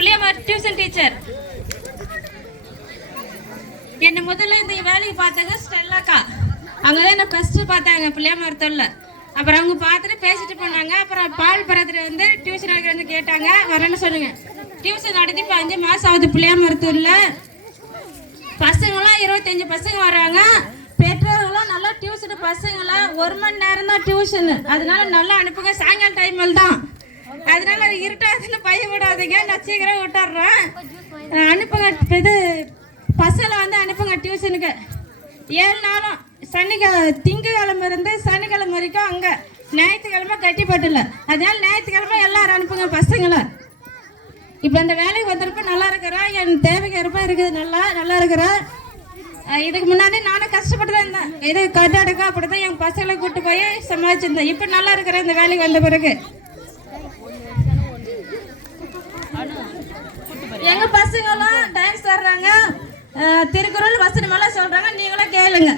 Pillaiyar tuition teacher. என்னை முதல்ல இந்த வேலைக்கு பார்த்தாங்க ஸ்டெல்லாக்கா. அவங்க தான் என்ன ஃபஸ்ட்டு பார்த்தாங்க பிள்ளையார் தொல்ல. அப்புறம் அவங்க பார்த்துட்டு பேசிட்டு போனாங்க. அப்புறம் பால் பரத்தில் வந்து டியூஷன் நடக்க வந்து கேட்டாங்க, வரேன்னு சொன்னாங்க. டியூஷன் நடத்தி இப்போ 5 மாதம் ஆகுது பிள்ளையாமரத்தூரில். பசங்களாம் 25 பசங்க வராங்க. பெற்றோர்களும் நல்லா டியூஷனு. பசங்களாம் 1 மணி நேரம் தான் டியூஷனு, அதனால நல்லா அனுப்புங்க. சாயங்கால டைமில் தான், அதனால இருட்டாதுன்னு பயப்படாதீங்க, நான் சீக்கிரம் விட்டுறேன். அனுப்புங்க. இது பசங்களை வந்து அனுப்புங்க டியூஷனுக்கு. 7 நாளும் திங்கக்கிழமை இருந்து சனிக்கிழமை வரைக்கும் அங்கே. ஞாயிற்றுக்கிழமை கட்டிப்பட்டில்ல, அதனால ஞாயிற்றுக்கிழமை எல்லாரும் அனுப்புங்க பசங்களை. இப்போ இந்த வேலைக்கு வந்திருப்ப நல்லா இருக்கிறேன். என் தேவைக்கு இருப்பா இருக்குது, நல்லா இருக்கிறேன். இதுக்கு முன்னாடி நானும் கஷ்டப்பட்டு தான் இருந்தேன். இது கர்நாடகா அப்படி தான் என் பசங்களை கூப்பிட்டு போய் சமாளிச்சிருந்தேன். இப்போ நல்லா இருக்கிறேன் இந்த வேலைக்கு வந்த பிறகு. எங்கள் பசங்களும் டான்ஸ் ஆடுறாங்க, திருக்குறள் வசனமெல்லாம் சொல்கிறாங்க, நீங்களும் கேளுங்க.